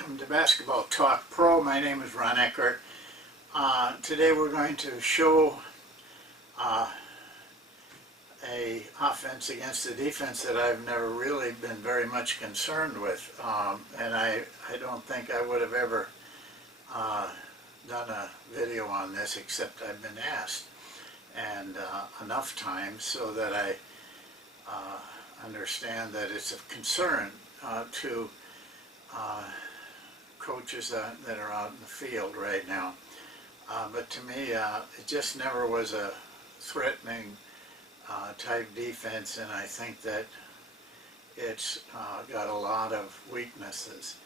welcome to Basketball Talk Pro. My name is Ron Eckert. Today we're going to show a offense against a defense that I've never really been very much concerned with, and I don't think I would have ever done a video on this except I've been asked, and enough times so that I understand that it's of concern to coaches that are out in the field right now. But to me, it just never was a threatening type defense, and I think that it's got a lot of weaknesses.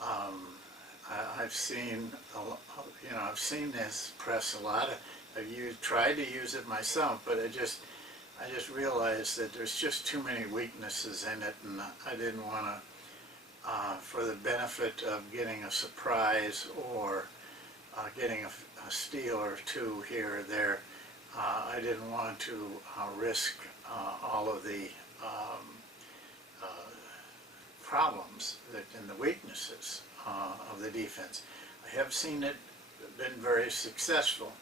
I've seen, I've seen this press a lot. I've tried to use it myself, but I just realized that there's just too many weaknesses in it, and I didn't want to, for the benefit of getting a surprise or getting a steal or two here or there, I didn't want to risk all of the problems and the weaknesses of the defense. I have seen it been very successful.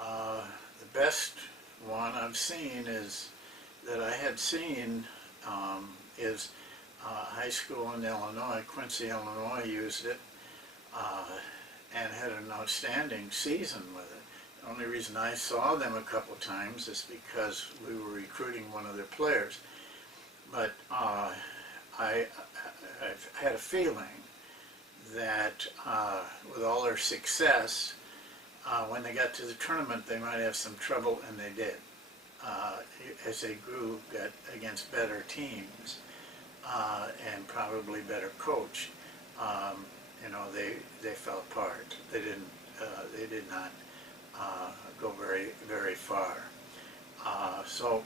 The best one I've seen is that I had seen is high school in Illinois. Quincy, Illinois used it and had an outstanding season with it. The only reason I saw them a couple of times is because we were recruiting one of their players. But I've had a feeling that with all their success, when they got to the tournament, they might have some trouble, and they did. As they grew, got against better teams and probably better coached. They fell apart. They did not go very far. So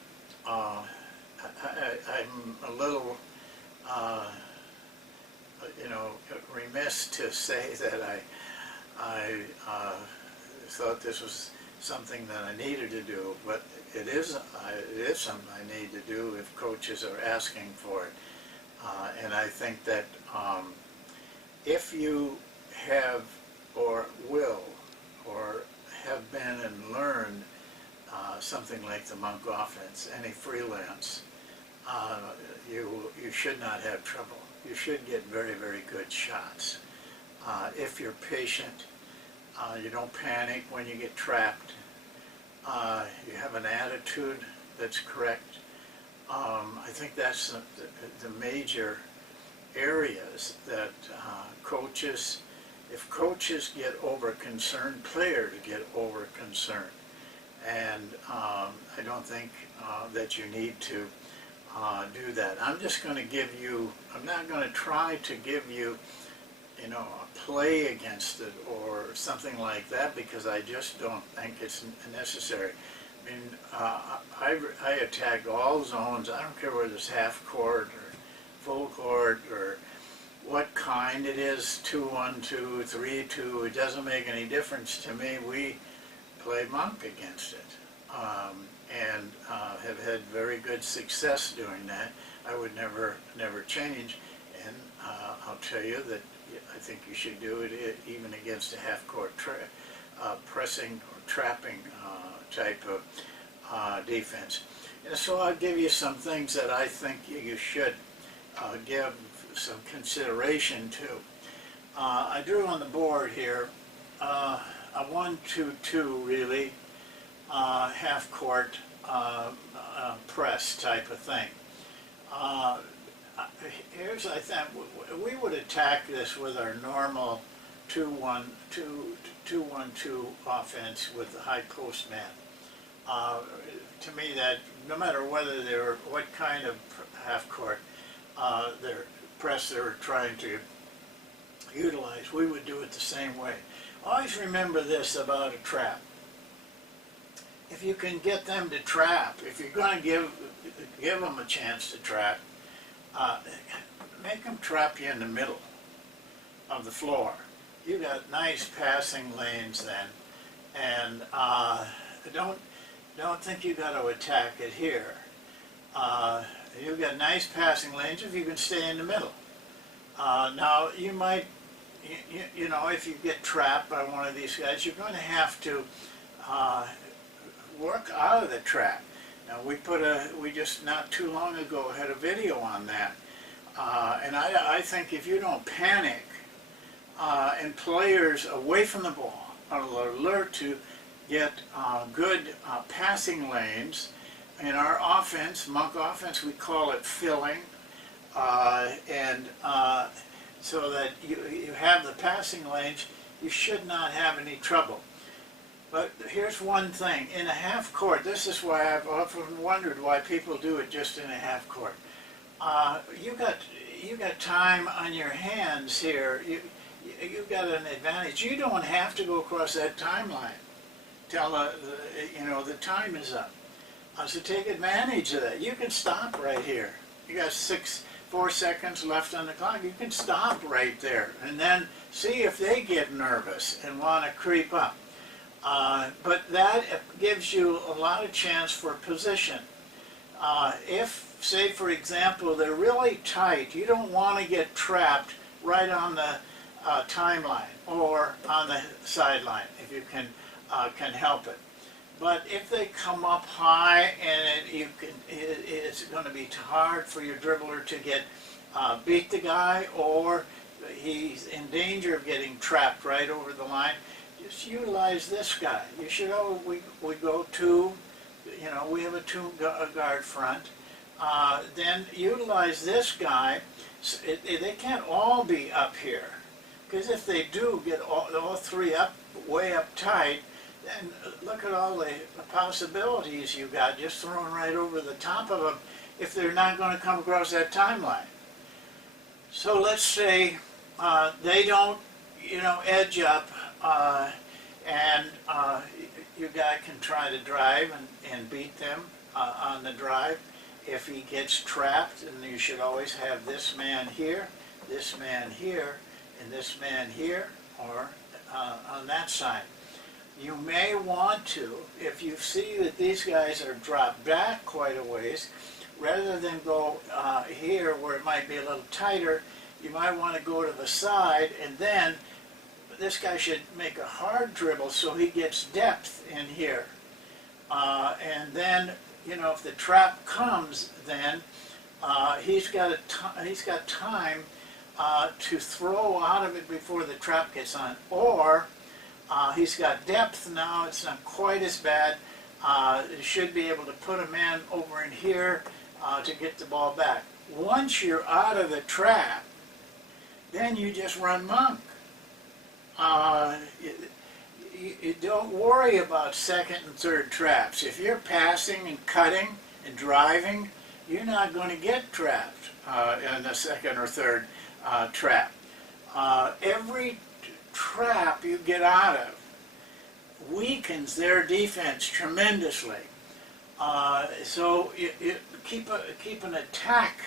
I'm a little remiss to say that I thought this was something that I needed to do, but it is something I need to do if coaches are asking for it. And I think that if you have or will or have been and learned something like the Monk offense, any freelance, you should not have trouble. You should get very good shots. If you're patient, you don't panic when you get trapped, you have an attitude that's correct. I think that's the major areas that coaches, if coaches get over-concerned, players get over-concerned. And I don't think that you need to do that. I'm just going to give you, I'm not going to try to give you, a play against it or something like that, because I just don't think it's necessary. I mean, I attack all zones. I don't care whether it's half court or full court or what kind it is, 2-1-2, 3-2. It doesn't make any difference to me. We play Monk against it, and have had very good success doing that. I would never change, and I'll tell you that I think you should do it even against a half-court pressing or trapping type of defense. And so I'll give you some things that I think you should give some consideration to. I drew on the board here a 1-2-2 really, half-court press type of thing. Here's, I think, we would attack this with our normal 2-1-2 offense with the high post man. To me, that no matter whether they were what kind of half court their press they were trying to utilize, we would do it the same way. Always remember this about a trap. If you can get them to trap, if you're going to give them a chance to trap, make them trap you in the middle of the floor. You got nice passing lanes then, and don't think you got to attack it here. You've got nice passing lanes if you can stay in the middle. Now, you might, you know, if you get trapped by one of these guys, you're going to have to work out of the trap. Now, we just not too long ago had a video on that. And I think if you don't panic, and players away from the ball are alert to get good passing lanes. In our offense, Monk offense, we call it filling. So that you have the passing lanes, you should not have any trouble. But here's one thing, in a half court, this is why I've often wondered why people do it just in a half court. You got time on your hands here. You've got an advantage. You don't have to go across that timeline till the time is up. So take advantage of that. You can stop right here. You got 4 seconds left on the clock. You can stop right there and then see if they get nervous and want to creep up. But that gives you a lot of chance for position. If, say for example, they're really tight, you don't want to get trapped right on the timeline or on the sideline if you can help it. But if they come up high and it's going to be hard for your dribbler to get beat the guy, or he's in danger of getting trapped right over the line, just utilize this guy. You should we go two, we have a two guard front. Then utilize this guy. They can't all be up here, because if they do get all three up, way up tight, then look at all the possibilities you got just thrown right over the top of them if they're not going to come across that timeline. So let's say they don't, edge up, and your guy can try to drive and beat them on the drive. If he gets trapped, then you should always have this man here, and this man here, or on that side. You may want to, if you see that these guys are dropped back quite a ways, rather than go here where it might be a little tighter, you might want to go to the side, and then this guy should make a hard dribble so he gets depth in here. And then, if the trap comes, then he's got time to throw out of it before the trap gets on, or he's got depth now. It's not quite as bad. You should be able to put a man over in here to get the ball back. Once you're out of the trap, then you just run Monk. You don't worry about second and third traps. If you're passing and cutting and driving, you're not going to get trapped in the second or third trap. Every trap you get out of weakens their defense tremendously. So you keep an attack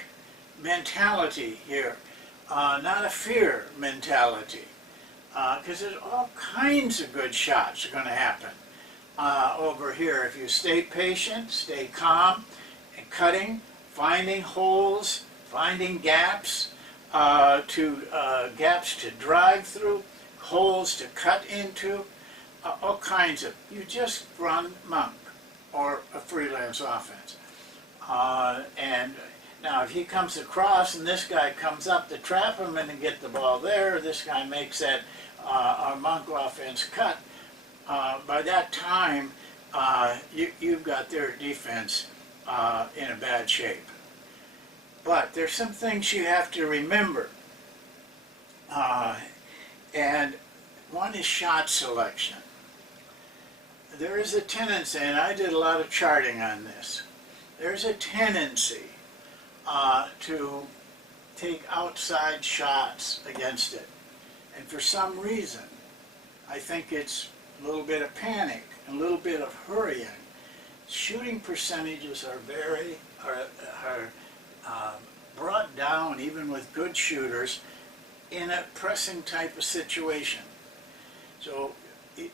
mentality here, not a fear mentality, because there's all kinds of good shots are going to happen over here if you stay patient, stay calm, and cutting, finding holes, finding gaps to drive through, holes to cut into, all kinds of. You just run Monk or a freelance offense. And now if he comes across and this guy comes up to trap him and to get the ball there, this guy makes that our Monk offense cut. By that time, you've got their defense in a bad shape. But there's some things you have to remember. And one is shot selection. There is a tendency, and I did a lot of charting on this, there's a tendency to take outside shots against it. And for some reason, I think it's a little bit of panic, a little bit of hurrying. Shooting percentages are brought down even with good shooters in a pressing type of situation. So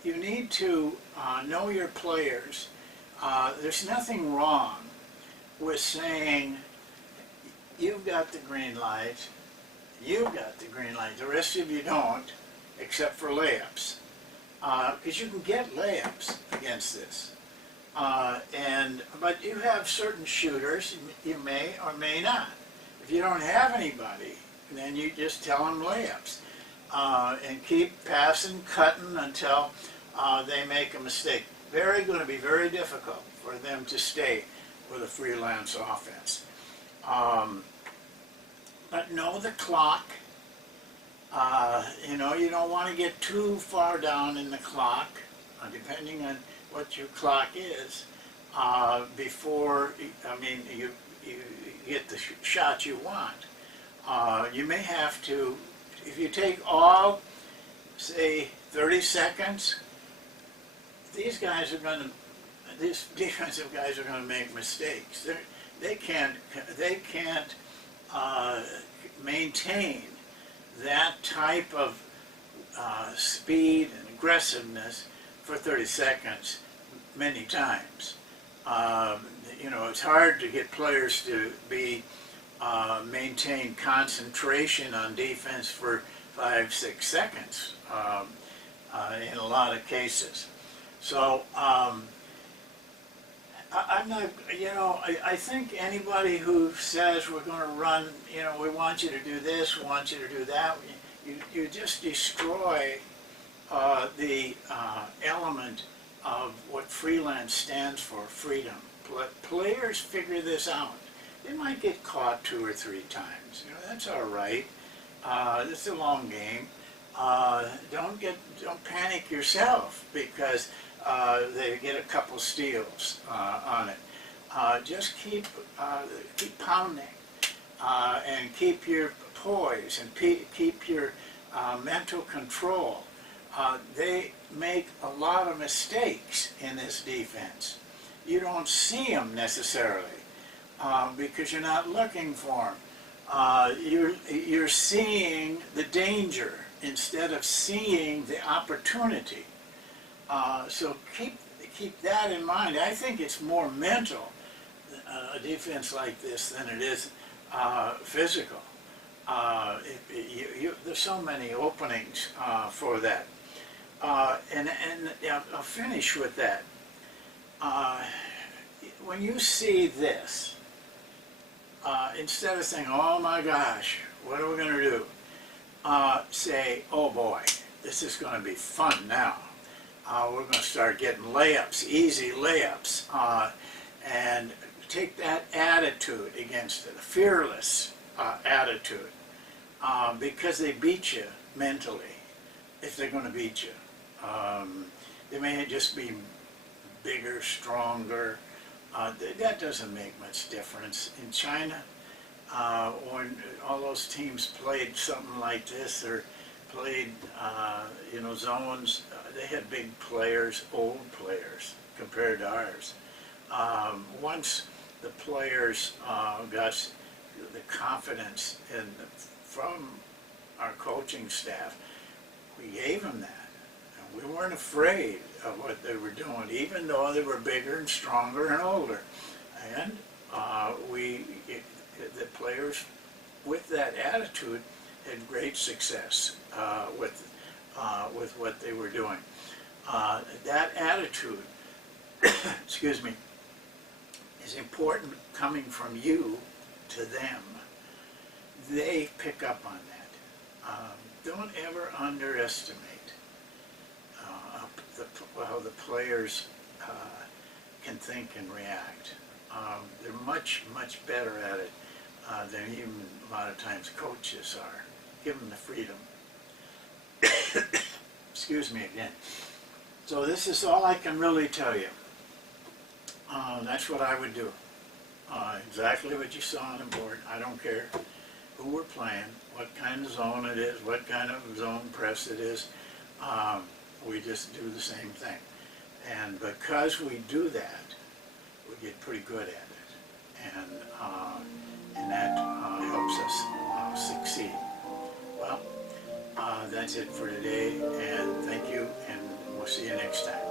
you need to know your players. There's nothing wrong with saying, you've got the green light, You got the green light. The rest of you don't, except for layups. Because you can get layups against this. But you have certain shooters you may or may not. If you don't have anybody, then you just tell them layups. And keep passing, cutting until they make a mistake. Going to be very difficult for them to stay with a freelance offense. But know the clock. You know, you don't want to get too far down in the clock, depending on what your clock is, before, you get the shot you want. You may have to, if you take all, say, 30 seconds, these defensive guys are going to make mistakes. They can't maintain that type of speed and aggressiveness for 30 seconds many times. You know, it's hard to get players to maintain concentration on defense for 5-6 seconds in a lot of cases. So I'm not, you know, I think anybody who says we're going to run, you know, we want you to do this, we want you to do that, you just destroy the element of what freelance stands for, freedom. Players figure this out. They might get caught 2 or 3 times. You know, that's all right. It's a long game. Don't panic yourself because they get a couple steals on it. Just keep pounding and keep your poise and keep your mental control. They make a lot of mistakes in this defense. You don't see them necessarily because you're not looking for them. You're seeing the danger instead of seeing the opportunity. So keep that in mind. I think it's more mental, a defense like this, than it is physical. There's so many openings for that. And I'll finish with that. When you see this, instead of saying, oh my gosh, what are we going to do? Say, oh boy, this is going to be fun now. We're going to start getting layups, easy layups, and take that attitude against it, a fearless attitude, because they beat you mentally, if they're going to beat you. They may just be bigger, stronger. That doesn't make much difference. In China, when all those teams played something like this, or played, zones, they had big players, old players, compared to ours. Once the players got the confidence from our coaching staff, we gave them that. And we weren't afraid of what they were doing, even though they were bigger and stronger and older. And the players with that attitude had great success with what they were doing. That attitude, excuse me, is important coming from you to them. They pick up on that. Don't ever underestimate how the players can think and react. They're much, much better at it than even a lot of times coaches are. Give them the freedom. Excuse me again. So this is all I can really tell you. That's what I would do. Exactly what you saw on the board. I don't care who we're playing, what kind of zone it is, what kind of zone press it is. We just do the same thing. And because we do that, we get pretty good at it. And that helps us succeed. Well, that's it for today, and thank you, and we'll see you next time.